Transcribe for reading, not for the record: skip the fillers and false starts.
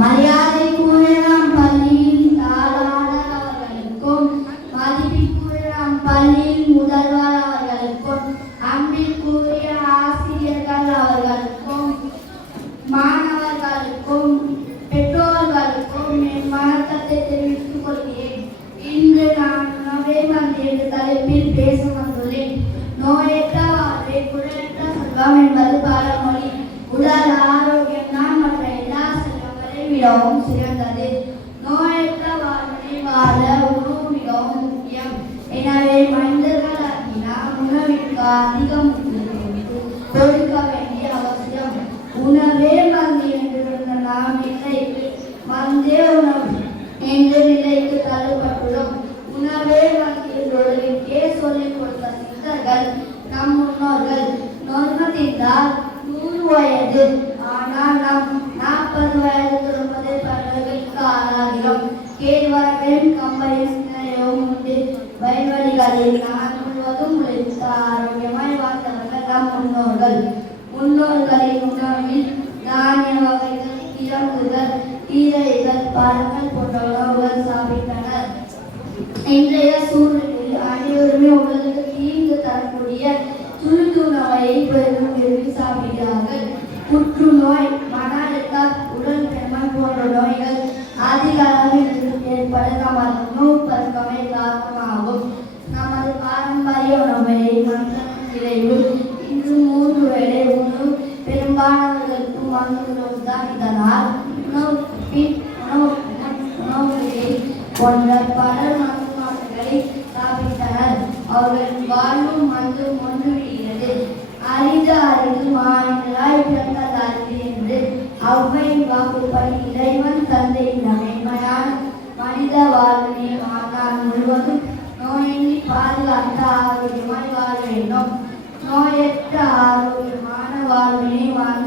மரியாதைக்குரிய நாம் பள்ளியில் தாளாளர் அவர்களுக்கும் மதிப்பிற்குரிய நாம் பள்ளியில் முதல்வர் அவர்களுக்கும் அன்பிற்குரிய ஆசிரியர்கள் அவர்களுக்கும் மாணவர்களுக்கும் பெற்றோர்களுக்கும் என் வணக்கத்தை தெரிவித்துக் கொள்கிறேன். இன்று நான் நோயேமந்த் என்ற தலைப்பில் பேச வந்துள்ளேன். நோயற்ற வாழ்வே குறையற்ற செல்வம் என்பது பழமொழி. உடல் ஆரோக்கியம் தான் மற்ற எல்லா செல்வங்களை விடவும் சிறந்தது. நோயற்ற வாழ்வினை வாழ உணவு மிகவும் முக்கியம். எனவே மனிதர்களாகி நாம் உணவிற்கு அதிக முக்கியத்துவம் கொடுக்க வேண்டிய அவசியம். உணவே மருந்து என்று நாம் நிலைக்கு மருந்தே உணவு என்ற நிலைக்கு தள்ளப்பட்டுள்ளோம். உணவே மருந்து என்றே சொல்லிக் கொடுத்த சித்தர்கள் நம் முன்னோர்கள். நோன்பு தீர்ந்தால் 100 வயது, ஆனால் நாம் 40 வயது திரும்பதை பலர்களுக்கு ஆளாகிறோம். கேழ்வரகையும் கம்பையும் சின்னையும் உண்டு வயல்வெளிகளில் நாள் முழுவதும் உழைத்து ஆரோக்கியமாய் வாழ்ந்தவர்கள் நம் முன்னோர்கள். முன்னோர்களின் உணவில் தானிய வகைகள், கிழங்குகள், கீரைகள், பழங்கள் போன்ற உணவுகள் சாப்பிட்டனர். இன்றைய சூழலில் அனைவருமே உடலுக்கு தீங்கு தரக்கூடிய துரித உணவை பெரும் விரும்பி சாப்பிடுகிறார்கள். புற்றுநோய், மன அழுத்தம், உடல் பெருமன் போன்ற நோய்கள் அதிக அளவில் ஏற்பட நமது உணவு பழக்கமே காரணமாகும். நமது பாரம்பரிய உணவை விளைவு இன்று 3 வேளை உணவு பெரும்பாலானவர்களுக்கு மறந்துவிடுவதுதான். இதனால் உணவுகளில் போன்ற பல மருந்துகளை சாப்பிட்டனர். அவர்களின் வாழ்வும் மந்து ஒன்று விடுகிறது. அரிது மாநிலராய் பிறந்தது அரிது என்று அவ்வையின் வாக்குப்படி இறைவன் தந்தை மேன்மையான மனித வாழ்வினை வாழ்நாள் முழுவதும் நோயின்றி பாதுகாத்த ஆரோக்கியமாய் வாழ வேண்டும். நோயற்ற ஆரோக்கியமான வாழ்வினை வாழ்ந்த